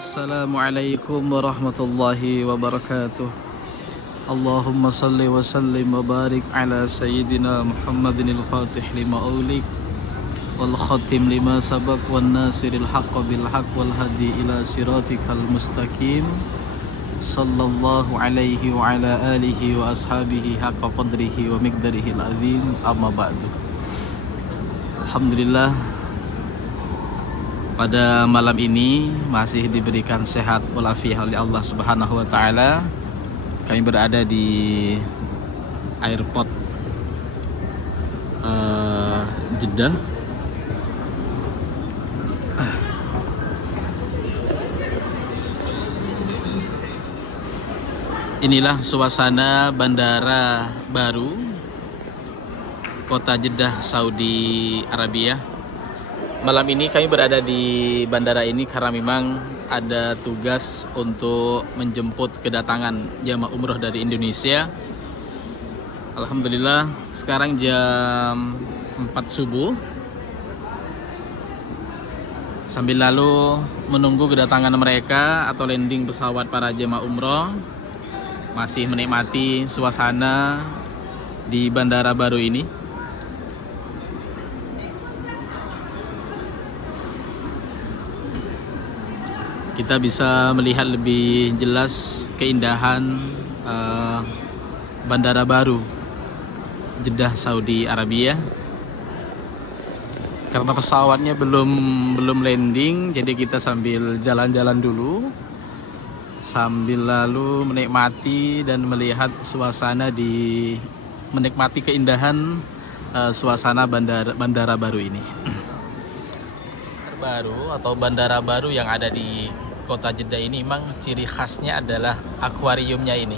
Assalamualaikum warahmatullahi wabarakatuh. Allahumma salli wa sallim wa barik ala sayyidina Muhammadin al-Fatih lima ulik wal khatim lima sabak wan nasiril haqqa bil haqq wal hadi ila siratikal mustaqim. Sallallahu alaihi wa ala alihi wa ashabihi haqqa qadrihi wa miqdarihi al-azim. Amma ba'du. Alhamdulillah, pada malam ini masih diberikan sehat walafiat oleh Allah Subhanahu wa taala. Kami berada di airport Jeddah. Inilah suasana bandara baru kota Jeddah, Saudi Arabia. Malam ini kami berada di bandara ini karena memang ada tugas untuk menjemput kedatangan jamaah umroh dari Indonesia. Alhamdulillah, sekarang jam 4 subuh. Sambil lalu menunggu kedatangan mereka atau landing pesawat para jamaah umroh, masih menikmati suasana di bandara baru ini. Kita bisa melihat lebih jelas keindahan bandara baru Jeddah, Saudi Arabia. Karena pesawatnya belum landing, jadi kita sambil jalan-jalan dulu, sambil lalu menikmati dan melihat suasana menikmati keindahan suasana bandara baru ini. Baru atau bandara baru yang ada di kota Jeddah ini memang ciri khasnya adalah akuariumnya ini,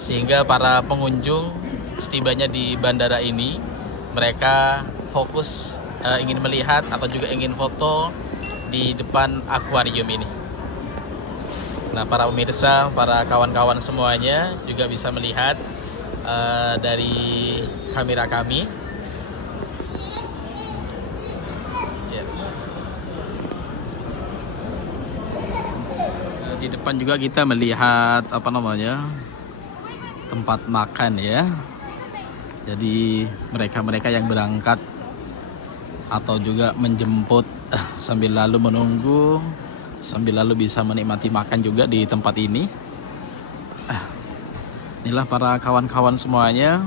sehingga para pengunjung setibanya di bandara ini mereka fokus ingin melihat atau juga ingin foto di depan akuarium ini. Nah, para pemirsa, para kawan-kawan semuanya juga bisa melihat dari kamera kami. Di depan juga kita melihat tempat makan ya. Jadi mereka yang berangkat atau juga menjemput sambil lalu menunggu, sambil lalu bisa menikmati makan juga di tempat ini. Inilah para kawan-kawan semuanya,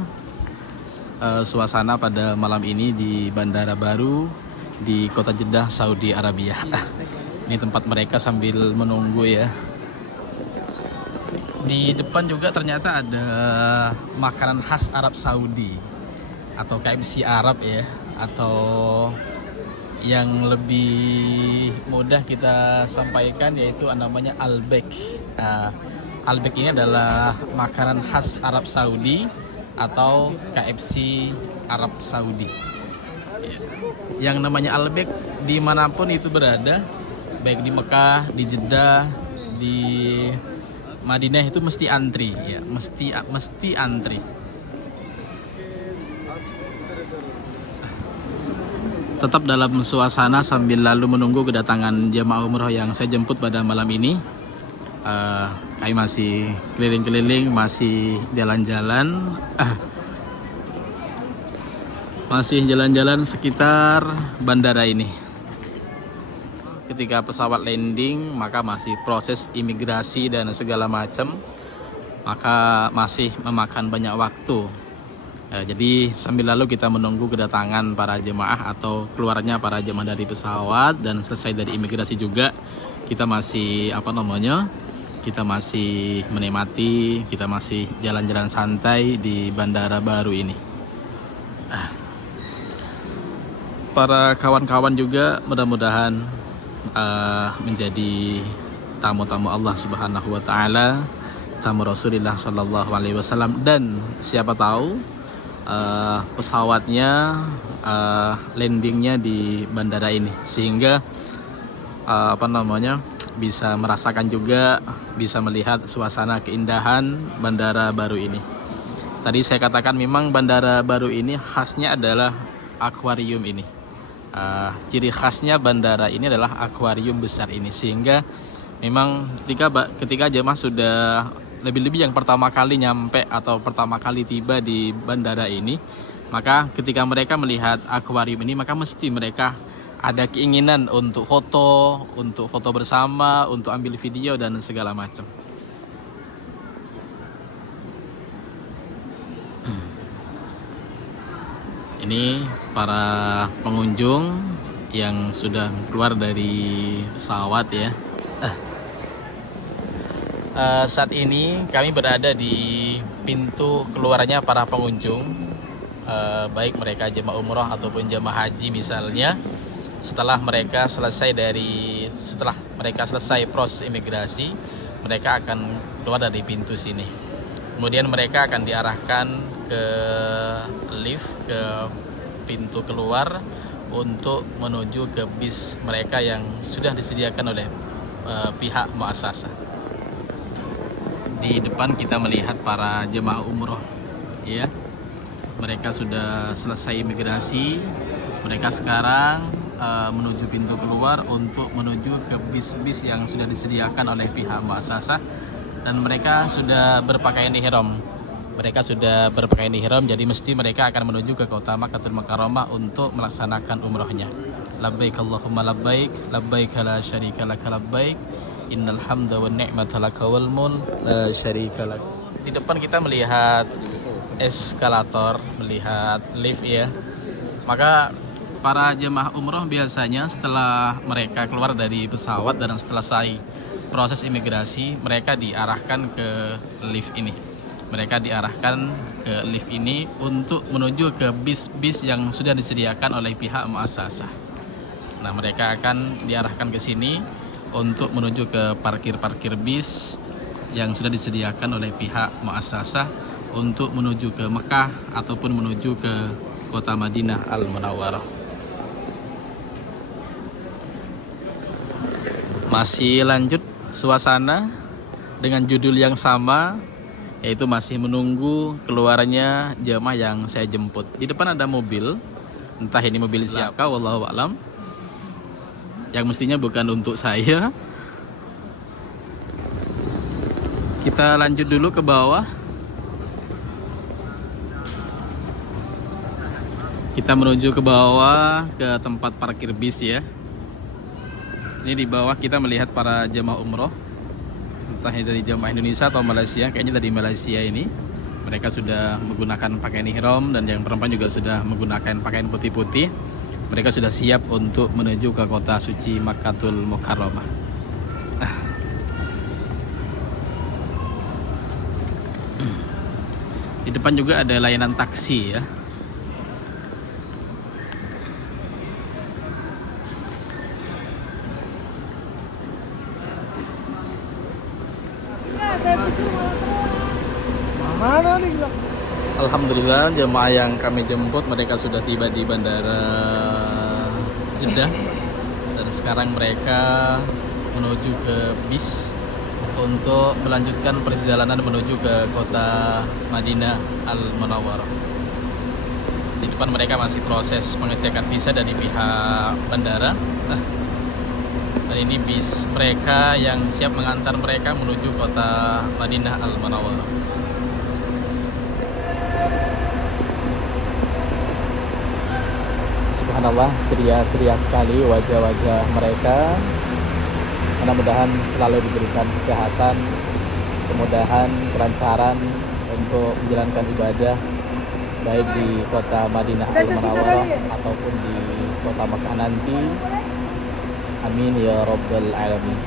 suasana pada malam ini di bandara baru di kota Jeddah, Saudi Arabia. Ini tempat mereka sambil menunggu ya. Di depan juga ternyata ada makanan khas Arab Saudi atau KFC Arab ya, atau yang lebih mudah kita sampaikan yaitu namanya Albek. Albek ini adalah makanan khas Arab Saudi atau KFC Arab Saudi. Yang namanya Albek dimanapun itu berada, baik di Mekah, di Jeddah, di Madinah, itu mesti antri ya, mesti antri. Tetap dalam suasana sambil lalu menunggu kedatangan jamaah umroh yang saya jemput pada malam ini. Kami masih keliling-keliling, masih jalan-jalan, masih jalan-jalan sekitar bandara ini. Ketika pesawat landing, maka masih proses imigrasi dan segala macam, maka masih memakan banyak waktu. Jadi sambil lalu kita menunggu kedatangan para jemaah atau keluarnya para jemaah dari pesawat, dan selesai dari imigrasi juga kita masih kita masih menikmati, kita masih jalan-jalan santai di bandara baru ini. Para kawan-kawan juga mudah-mudahan menjadi tamu-tamu Allah Subhanahu wa taala, tamu Rasulullah sallallahu alaihi wasallam, dan siapa tahu pesawatnya landingnya di bandara ini, sehingga bisa merasakan juga, bisa melihat suasana keindahan bandara baru ini. Tadi saya katakan memang bandara baru ini khasnya adalah akuarium ini. Ciri khasnya bandara ini adalah akuarium besar ini, sehingga Memang ketika jemaah sudah lebih-lebih yang pertama kali nyampe atau pertama kali tiba di bandara ini, maka ketika mereka melihat akuarium ini, maka mesti mereka ada keinginan untuk foto bersama, untuk ambil video dan segala macam. Ini para pengunjung yang sudah keluar dari pesawat ya. Saat ini kami berada di pintu keluarnya para pengunjung, baik mereka jemaah umroh ataupun jemaah haji misalnya. Setelah mereka selesai proses imigrasi, mereka akan keluar dari pintu sini. Kemudian mereka akan diarahkan ke lift, ke pintu keluar untuk menuju ke bis mereka yang sudah disediakan oleh pihak muassasah. Di depan kita melihat para jemaah umroh ya. Mereka sudah selesai imigrasi. Mereka sekarang menuju pintu keluar untuk menuju ke bis-bis yang sudah disediakan oleh pihak muassasah, dan mereka sudah berpakaian ihram. Jadi mesti mereka akan menuju ke kota Makkahul Mukarramah untuk melaksanakan umrohnya. Labbaik Allahumma labbaik, labbaik la syarika lak labbaik, innal hamda wan ni'mata lak wal mulk la syarika lak. Di depan kita melihat eskalator, melihat lift ya. Maka para jemaah umroh biasanya setelah mereka keluar dari pesawat dan setelah selesai proses imigrasi, mereka diarahkan ke lift ini. Untuk menuju ke bis-bis yang sudah disediakan oleh pihak muassasah. Nah, mereka akan diarahkan ke sini untuk menuju ke parkir bis yang sudah disediakan oleh pihak muassasah untuk menuju ke Mekah ataupun menuju ke kota Madinah Al-Munawwarah. Masih lanjut suasana dengan judul yang sama, yaitu masih menunggu keluarnya jemaah yang saya jemput. Di depan ada mobil, entah ini mobil siapa, wallahu a'lam, yang mestinya bukan untuk saya. Kita lanjut dulu ke bawah. Kita menuju ke bawah ke tempat parkir bis ya. Ini di bawah kita melihat para jemaah umroh, entah ini dari jemaah Indonesia atau Malaysia. Kayaknya dari Malaysia ini. Mereka sudah menggunakan pakaian ihram, dan yang perempuan juga sudah menggunakan pakaian putih-putih. Mereka sudah siap untuk menuju ke kota suci Makkahul Mukarramah. Di depan juga ada layanan taksi ya. Alhamdulillah, jemaah yang kami jemput mereka sudah tiba di bandara Jeddah, dan sekarang mereka menuju ke bis untuk melanjutkan perjalanan menuju ke kota Madinah Al-Munawwarah. Di depan mereka masih proses pengecekan visa dari pihak bandara. Dan ini bis mereka yang siap mengantar mereka menuju kota Madinah Al-Munawwarah. Subhanallah, ceria sekali wajah-wajah mereka. Mudah-mudahan selalu diberikan kesehatan, kemudahan, kelancaran untuk menjalankan ibadah baik di kota Madinah Al-Munawwarah ataupun di kota Mekah nanti. Amin ya Rabbal Alamin.